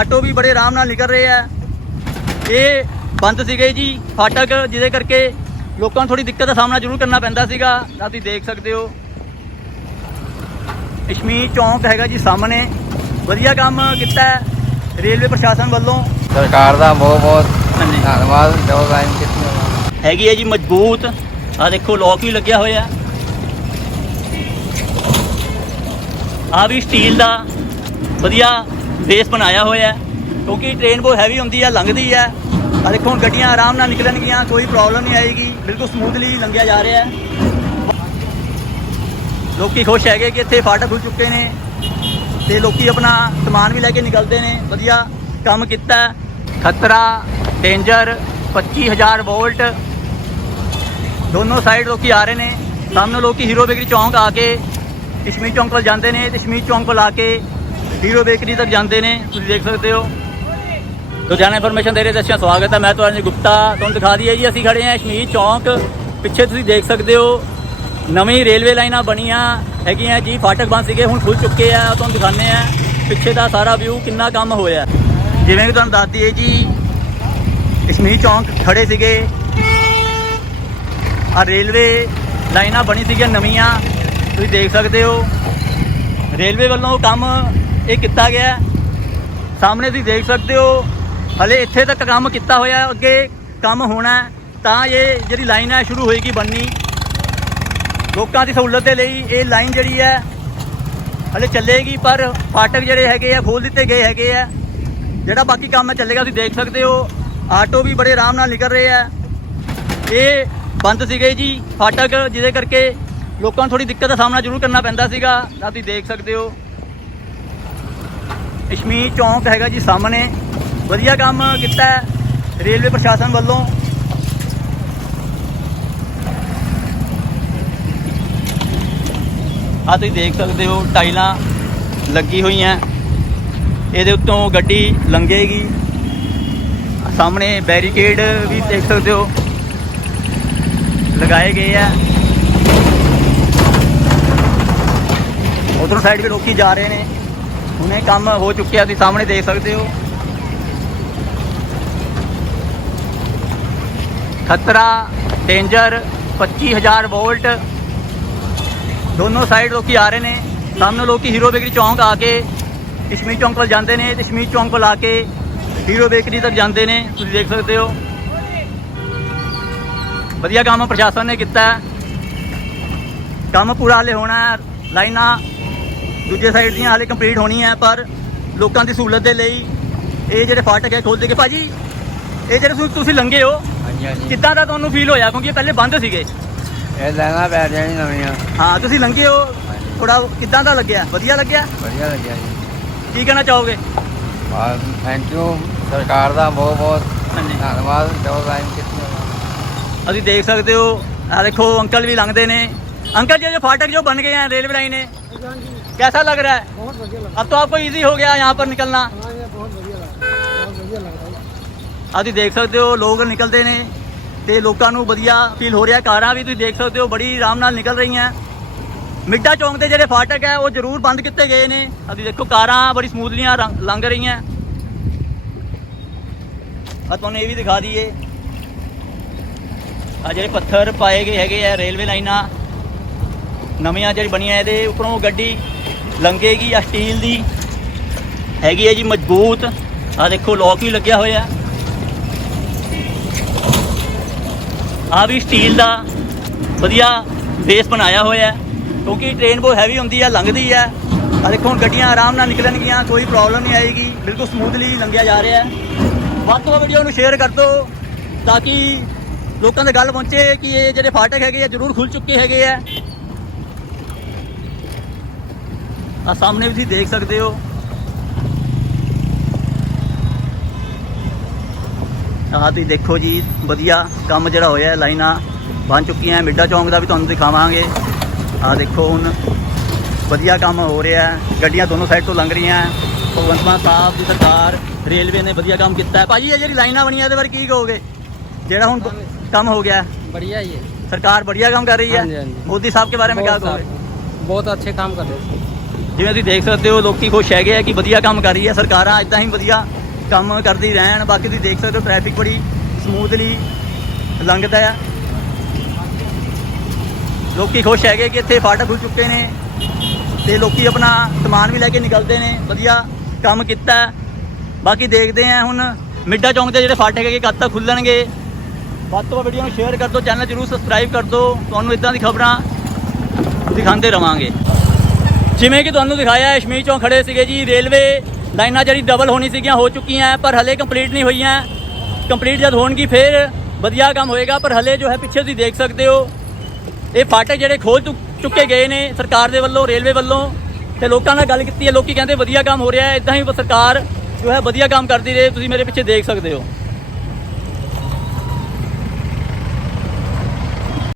Auto ਵੀ ਬੜੇ ਆਰਾਮ ਨਾਲ ਨਿਕਲ ਰਹੇ ਆ। ਇਹ ਬੰਦ ਸੀਗੇ ਜੀ ਫਾਟਕ ਜਿਹਦੇ ਕਰਕੇ ਲੋਕਾਂ ਨੂੰ ਥੋੜੀ ਦਿੱਕਤ ਦਾ ਸਾਹਮਣਾ ਜ਼ਰੂਰ ਕਰਨਾ ਪੈਂਦਾ ਸੀਗਾ। ਆਹ ਤੁਸੀਂ ਦੇਖ ਸਕਦੇ ਹੋ। ਇਸ਼ਮੀ ਚੌਂਕ ਹੈਗਾ ਜੀ ਸਾਹਮਣੇ। ਵਧੀਆ ਕੰਮ ਕੀਤਾ ਰੇਲਵੇ ਪ੍ਰਸ਼ਾਸਨ ਵੱਲੋਂ। ਸਰਕਾਰ ਦਾ ਬਹੁਤ ਬਹੁਤ। ਧੰਨਵਾਦ ਜੋ ਲਾਈਨ ਕੀਤੀ ਉਹਨਾਂ ਹੈਗੀ ਹੈ ਜੀ ਮਜ਼ਬੂਤ। ਆ ਦੇਖੋ ਲੋਕ ਵੀ ਲੱਗਿਆ ਹੋਇਆ। ਆ ਵੀ ਸਟੀਲ ਦਾ। ਵਧੀਆ। ਬੇਸ ਬਣਾਇਆ ਹੋਇਆ ਕਿਉਂਕਿ ਟ੍ਰੇਨ ਬਹੁਤ ਹੈਵੀ ਹੁੰਦੀ ਹੈ, ਲੰਘਦੀ ਹੈ। ਆ ਦੇਖੋ ਗੱਡੀਆਂ ਆਰਾਮ ਨਾਲ ਨਿਕਲਣਗੀਆਂ, ਕੋਈ ਪ੍ਰੋਬਲਮ ਨਹੀਂ ਆਏਗੀ, ਬਿਲਕੁਲ ਸਮੂਥਲੀ ਲੰਘਿਆ ਜਾ ਰਿਹਾ ਹੈ। ਲੋਕੀ ਖੁਸ਼ ਹੈਗੇ ਕਿ ਇੱਥੇ ਫਾਟਕ ਖੁੱਲ ਚੁੱਕੇ ਨੇ ਤੇ ਲੋਕੀ ਆਪਣਾ ਸਮਾਨ ਵੀ ਲੈ ਕੇ ਨਿਕਲਦੇ ਨੇ। ਵਧੀਆ ਕੰਮ ਕੀਤਾ ਖਤਰਾ ਡੇਂਜਰ 25000 ਵੋਲਟ। ਦੋਨੋਂ ਸਾਈਡ ਲੋਕੀ ਆ ਰਹੇ ਨੇ। ਸਾਹਮਣੇ ਲੋਕੀ ਹੀਰੋ ਬੇਕਰੀ ਚੌਂਕ ਆ ਕੇ ਕਸ਼ਮੀਰ ਚੌਂਕ ਵੱਲ ਜਾਂਦੇ ਨੇ ਤੇ ਕਸ਼ਮੀਰ ਚੌਂਕ ਵੱਲ ਆ ਕੇ ਹੀਰੋ ਬੇਕਰੀ ਤੱਕ ਜਾਂਦੇ ਨੇ, ਤੁਸੀਂ ਦੇਖ ਸਕਦੇ ਹੋ। ਲੁਧਿਆਣਾ ਇਨਫੋਰਮੇਸ਼ਨ ਦੇ ਰਹੇ ਦੱਸਿਆ ਸਵਾਗਤ ਹੈ। ਮੈਂ ਤੁਹਾਡਾ ਗੁਪਤਾ, ਤੁਹਾਨੂੰ ਦਿਖਾ ਦਈਏ ਜੀ, ਅਸੀਂ ਖੜੇ ਹਾਂ ਕਸ਼ਮੀਰ ਚੌਂਕ। ਪਿੱਛੇ ਤੁਸੀਂ ਦੇਖ ਸਕਦੇ ਹੋ, ਨਵੀਂ ਰੇਲਵੇ ਲਾਈਨਾਂ ਬਣੀਆਂ ਹੈਗੀਆਂ ਜੀ, ਫਾਟਕ ਬੰਦ ਸੀਗੇ, ਹੁਣ ਖੁੱਲ ਚੁੱਕੇ ਆ, ਤੁਹਾਨੂੰ ਦਿਖਾਉਂਦੇ ਆ ਪਿੱਛੇ ਦਾ ਸਾਰਾ ਵਿਊ ਕਿੰਨਾ ਕੰਮ ਹੋਇਆ। ਜਿਵੇਂ ਕਿ ਤੁਹਾਨੂੰ ਦੱਸ ਦਈਏ ਜੀ ਕਸ਼ਮੀਰ ਚੌਂਕ ਖੜੇ ਸੀਗੇ। ਆ ਰੇਲਵੇ ਲਾਈਨਾਂ ਬਣੀ ਸੀਗੀਆਂ ਨਵੀਆਂ, ਤੁਸੀਂ ਦੇਖ ਸਕਦੇ ਹੋ। ਰੇਲਵੇ ਵੱਲੋਂ ਕੰਮ ਇਹ ਕੀਤਾ ਗਿਆ ਸਾਹਮਣੇ ਤੁਸੀਂ ਦੇਖ ਸਕਦੇ ਹੋ, ਹਲੇ ਇੱਥੇ ਤੱਕ ਕੰਮ ਕੀਤਾ ਹੋਇਆ ਅੱਗੇ ਕੰਮ ਹੋਣਾ ਤਾਂ ਇਹ ਜਿਹੜੀ ਲਾਈਨ ਹੈ, ਸ਼ੁਰੂ ਹੋਏਗੀ ਬੰਨੀ ਲੋਕਾਂ ਦੀ ਸਹੂਲਤ ਦੇ ਲਈ ਇਹ ਲਾਈਨ ਜਿਹੜੀ ਹੈ, ਹਲੇ ਚੱਲੇਗੀ, ਪਰ ਫਾਟਕ ਜਿਹੜੇ ਹੈਗੇ ਆ ਖੋਲ ਦਿੱਤੇ ਗਏ ਹੈਗੇ ਆ। ਜਿਹੜਾ ਬਾਕੀ ਕੰਮ ਚੱਲੇਗਾ, ਤੁਸੀਂ ਦੇਖ ਸਕਦੇ ਹੋ। ਆਟੋ ਵੀ ਬੜੇ ਆਰਾਮ ਨਾਲ ਨਿਕਲ ਰਹੇ ਆ। ਇਹ ਬੰਦ ਸੀਗੇ ਜੀ, ਫਾਟਕ, ਜਿਹਦੇ ਕਰਕੇ ਲੋਕਾਂ ਨੂੰ ਥੋੜੀ ਦਿੱਕਤ ਦਾ ਸਾਹਮਣਾ ਜ਼ਰੂਰ ਕਰਨਾ ਪੈਂਦਾ ਸੀਗਾ। ਆਹ ਤੁਸੀਂ ਦੇਖ ਸਕਦੇ ਹੋ। ਇਸ਼ਮੀ ਚੌਂਕ ਹੈਗਾ ਜੀ ਸਾਹਮਣੇ। ਵਧੀਆ ਕੰਮ ਕੀਤਾ ਰੇਲਵੇ ਪ੍ਰਸ਼ਾਸਨ ਵੱਲੋਂ। ਆ ਤੁਸੀਂ ਦੇਖ ਸਕਦੇ ਹੋ, ਟਾਈਲਾਂ ਲੱਗੀ ਹੋਈਆਂ। ਇਹਦੇ ਉੱਤੋਂ ਗੱਡੀ ਲੰਘੇਗੀ। ਸਾਹਮਣੇ ਬੈਰੀਕੇਡ ਵੀ ਦੇਖ ਸਕਦੇ ਹੋ। ਲਗਾਏ ਗਏ ਆ। ਉਧਰ ਸਾਈਡ ਵੀ ਲੋਕੀ ਜਾ ਰਹੇ ਨੇ। ਹੁਣੇ ਕੰਮ ਹੋ ਚੁੱਕਿਆ, ਤੁਸੀਂ ਸਾਹਮਣੇ ਦੇਖ ਸਕਦੇ ਹੋ। ਖਤਰਾ ਡੇਂਜਰ 25000 ਵੋਲਟ। ਦੋਨੋਂ ਸਾਈਡ ਲੋਕੀ ਆ ਰਹੇ ਨੇ। ਸਾਹਮਣੇ ਲੋਕੀ ਹੀਰੋ ਬੇਕਰੀ ਚੌਂਕ ਆ ਕੇ ਕਸ਼ਮੀਰ ਚੌਂਕ ਵੱਲ ਜਾਂਦੇ ਨੇ, ਤੇ ਕਸ਼ਮੀਰ ਚੌਂਕ ਵੱਲ ਆ ਕੇ ਹੀਰੋ ਬੇਕਰੀ ਤੱਕ ਜਾਂਦੇ ਨੇ। ਤੁਸੀਂ ਦੇਖ ਸਕਦੇ ਹੋ। ਵਧੀਆ ਕੰਮ ਪ੍ਰਸ਼ਾਸਨ ਨੇ ਕੀਤਾ। ਕੰਮ ਪੂਰਾ ਹਲੇ ਹੋਣਾ ਲਾਈਨਾਂ ਦੂਜੇ ਸਾਈਡ ਦੀਆਂ ਹਾਲੇ ਕੰਪਲੀਟ ਹੋਣੀ ਹੈ ਪਰ ਲੋਕਾਂ ਦੀ ਸਹੂਲਤ ਦੇ ਲਈ ਇਹ ਜਿਹੜੇ ਫਾਟਕ ਹੈ ਖੋਲ ਦੇ ਕੇ ਭਾਜੀ ਇਹ ਜਿਹੜੇ ਤੁਸੀਂ ਤੁਸੀਂ ਲੰਗੇ ਹੋ ਕਿੱਦਾਂ ਦਾ ਤੁਹਾਨੂੰ ਫੀਲ ਹੋਇਆ? ਕਿਉਂਕਿ ਪਹਿਲੇ ਬੰਦ ਸੀਗੇ। ਇਹ ਲੈਣਾ ਪੈ ਜਾਣੀ ਨਵੀਆਂ। ਹਾਂ ਤੁਸੀਂ ਲੰਗੇ ਹੋ। ਥੋੜਾ ਕਿੱਦਾਂ ਦਾ ਲੱਗਿਆ? ਵਧੀਆ ਲੱਗਿਆ? ਵਧੀਆ ਲੱਗਿਆ ਜੀ। ਕੀ ਕਹਿਣਾ ਚਾਹੋਗੇ? ਥੈਂਕ ਯੂ ਸਰਕਾਰ ਦਾ ਬਹੁਤ ਬਹੁਤ ਧੰਨਵਾਦ। ਜੋ ਲਾਈਨ ਕਿਤਨੇ ਅਸੀਂ ਦੇਖ ਸਕਦੇ ਹੋ। ਆ ਦੇਖੋ ਅੰਕਲ ਵੀ ਲੰਘਦੇ ਨੇ। ਅੰਕਲ ਜੀ ਜੋ ਫਾਟਕ ਜੋ ਬਣ ਗਏ ਆ ਰੇਲਵੇ ਲਾਈਨ ਨੇ कैसा लग रहा है बहुत बढ़िया लग अब तो आपको इजी हो गया यहाँ पर निकलना हाँ ये बहुत बढ़िया लग रहा है बहुत बढ़िया लग रहा है ਅਸੀਂ ਦੇਖ ਸਕਦੇ ਹੋ ਲੋਕ ਨਿਕਲਦੇ ਨੇ ਤੇ ਲੋਕਾਂ ਨੂੰ ਵਧੀਆ ਫੀਲ ਹੋ ਰਿਹਾ ਕਾਰਾਂ ਵੀ ਤੁਸੀਂ ਦੇਖ ਸਕਦੇ ਹੋ ਬੜੀ ਆਰਾਮ ਨਾਲ ਨਿਕਲ ਰਹੀਆਂ ਮਿੱਡਾ ਚੌਂਕ ਦੇ ਜਿਹੜੇ ਫਾਟਕ ਹੈ ਉਹ ਜ਼ਰੂਰ ਬੰਦ ਕੀਤੇ ਗਏ ਨੇ ਅਸੀਂ ਦੇਖੋ ਕਾਰਾਂ ਬੜੀ ਸਮੂਥਲੀਆਂ ਰੰਗ- ਲੰਘ ਰਹੀਆਂ ਆ ਤੁਹਾਨੂੰ ਇਹ ਵੀ ਦਿਖਾ ਦਈਏ ਆ ਜਿਹੜੇ ਪੱਥਰ ਪਾਏ ਗਏ ਹੈਗੇ ਆ ਰੇਲਵੇ ਲਾਈਨਾਂ ਨਵੀਆਂ ਜਿਹੜੀ ਬਣੀਆਂ ਇਹਦੇ ਉੱਪਰੋਂ ਗੱਡੀ ਲੰਘੇਗੀ ਆ ਸਟੀਲ ਦੀ। ਹੈਗੀ ਹੈ ਜੀ ਮਜ਼ਬੂਤ। ਆ ਦੇਖੋ ਲੋਕ ਵੀ ਲੱਗਿਆ ਹੋਇਆ। ਆ ਵੀ ਸਟੀਲ ਦਾ ਵਧੀਆ ਬੇਸ ਬਣਾਇਆ ਹੋਇਆ ਕਿਉਂਕਿ ਟ੍ਰੇਨ ਬਹੁਤ ਹੈਵੀ ਹੁੰਦੀ ਹੈ, ਲੰਘਦੀ ਹੈ। ਆ ਦੇਖੋ, ਹੁਣ ਗੱਡੀਆਂ ਆਰਾਮ ਨਾਲ ਨਿਕਲਣਗੀਆਂ, ਕੋਈ ਪ੍ਰੋਬਲਮ ਨਹੀਂ ਆਏਗੀ। ਬਿਲਕੁਲ ਸਮੂਥਲੀ ਲੰਘਿਆ ਜਾ ਰਿਹਾ ਵੱਧ ਤੋਂ ਵੱਧ ਵੀਡੀਓ ਨੂੰ ਸ਼ੇਅਰ ਕਰ ਦਿਓ, ਤਾਂ ਕਿ ਲੋਕਾਂ ਦੇ ਗੱਲ ਪਹੁੰਚੇ ਕਿ ਇਹ ਜਿਹੜੇ ਫਾਟਕ ਹੈਗੇ ਆ, ਜ਼ਰੂਰ ਖੁੱਲ ਚੁੱਕੇ ਹੈਗੇ ਆ। ਆ ਸਾਹਮਣੇ ਵੀ ਤੁਸੀਂ ਦੇਖ ਸਕਦੇ ਹੋ ਆਹ ਤੁਸੀਂ ਦੇਖੋ ਜੀ ਵਧੀਆ ਕੰਮ ਜਿਹੜਾ ਹੋਇਆ ਹੈ, ਲਾਈਨਾਂ ਬਣ ਚੁੱਕੀਆਂ ਮਿੱਡਾ ਚੌਂਕ ਦਾ ਵੀ ਤੁਹਾਨੂੰ ਦਿਖਾਵਾਂਗੇ ਆਹ ਦੇਖੋ ਹੁਣ ਵਧੀਆ ਕੰਮ ਹੋ ਰਿਹਾ ਹੈ। ਗੱਡੀਆਂ ਦੋਨੋਂ ਸਾਈਡ ਤੋਂ ਲੰਘ ਰਹੀਆਂ ਹੈ। ਭਗਵੰਤ ਮਾਨ ਸਾਹਿਬ ਦੀ ਸਰਕਾਰ ਰੇਲਵੇ ਨੇ ਵਧੀਆ ਕੰਮ ਕੀਤਾ ਹੈ ਭਾਜੀ ਇਹ ਜਿਹੜੀ ਲਾਈਨਾਂ ਬਣੀਆਂ ਇਹਦੇ ਬਾਰੇ ਕੀ ਕਹੋਗੇ ਜਿਹੜਾ ਹੁਣ ਕੰਮ ਹੋ ਗਿਆ ਹੈ, बढ़िया ही है ਸਰਕਾਰ बढ़िया काम कर रही है हाँ जी, हाँ जी। मोदी साहब के बारे में क्या बहुत कहोगे साफ- बहुत अच्छे काम कर रहे हैं ਜਿਵੇਂ ਤੁਸੀਂ ਦੇਖ ਸਕਦੇ ਹੋ, ਲੋਕੀ ਖੁਸ਼ ਹੈਗੇ ਆ ਕਿ ਵਧੀਆ ਕੰਮ ਕਰ ਰਹੀ ਹੈ ਸਰਕਾਰਾਂ ਇਦਾਂ ਹੀ ਵਧੀਆ ਕੰਮ ਕਰਦੀ ਰਹਿਣ, ਬਾਕੀ ਤੁਸੀਂ ਦੇਖ ਸਕਦੇ ਹੋ ਟ੍ਰੈਫਿਕ ਬੜੀ ਸਮੂਥਲੀ ਲੰਘਦਾ ਆ। ਲੋਕੀ ਖੁਸ਼ ਹੈਗੇ ਕਿ ਇੱਥੇ ਫਾਟਕ ਖੁੱਲ ਚੁੱਕੇ ਨੇ ਤੇ ਲੋਕੀ ਆਪਣਾ ਸਮਾਨ ਵੀ ਲੈ ਕੇ ਨਿਕਲਦੇ ਨੇ, ਵਧੀਆ ਕੰਮ ਕੀਤਾ। ਬਾਕੀ ਦੇਖਦੇ ਆ ਹੁਣ ਮਿੱਡਾ ਚੌਂਕ ਦੇ ਜਿਹੜੇ ਫਾਟਕ ਹੈਗੇ, ਕਦ ਤੱਕ ਖੁੱਲਣਗੇ ਵੱਧ ਤੋਂ ਵੱਧ ਵੀਡੀਓ ਨੂੰ ਸ਼ੇਅਰ ਕਰ ਦਿਓ ਚੈਨਲ ਜਰੂਰ ਸਬਸਕ੍ਰਾਈਬ ਕਰ ਦਿਓ। ਤੁਹਾਨੂੰ ਇਦਾਂ ਦੀ ਖਬਰਾਂ ਦਿਖਾਉਂਦੇ ਰਵਾਂਗੇ। ਜਿਵੇਂ ਕਿ ਤੁਹਾਨੂੰ ਦਿਖਾਇਆ, ਅਸ਼ਮੀਰ ਚੌਂਕ ਖੜੇ ਸੀਗੇ ਜੀ, ਰੇਲਵੇ ਲਾਈਨਾਂ ਜਿਹੜੀ ਡਬਲ ਹੋਣੀ ਸੀਗੀਆਂ, ਹੋ ਚੁੱਕੀਆਂ ਪਰ ਹਲੇ ਕੰਪਲੀਟ ਨਹੀਂ ਹੋਈਆਂ। ਕੰਪਲੀਟ ਜਦ ਹੋਣਗੀ, ਫਿਰ ਵਧੀਆ ਕੰਮ ਹੋਏਗਾ, ਪਰ ਹਲੇ ਜੋ ਹੈ, ਪਿੱਛੇ ਤੁਸੀਂ ਦੇਖ ਸਕਦੇ ਹੋ, ਇਹ ਫਾਟਕ ਜਿਹੜੇ ਖੋਲ ਚੁੱਕ- ਚੁੱਕੇ ਗਏ ਨੇ ਸਰਕਾਰ ਦੇ ਵੱਲੋਂ, ਰੇਲਵੇ ਵੱਲੋਂ, ਤੇ ਲੋਕਾਂ ਨਾਲ ਗੱਲ ਕੀਤੀ ਹੈ, ਲੋਕੀ ਕਹਿੰਦੇ ਵਧੀਆ ਕੰਮ ਹੋ ਰਿਹਾ ਹੈ ਇਦਾਂ ਹੀ ਸਰਕਾਰ ਜੋ ਹੈ, ਵਧੀਆ ਕੰਮ ਕਰਦੀ ਰਹੇ, ਤੁਸੀਂ ਮੇਰੇ ਪਿੱਛੇ ਦੇਖ ਸਕਦੇ ਹੋ।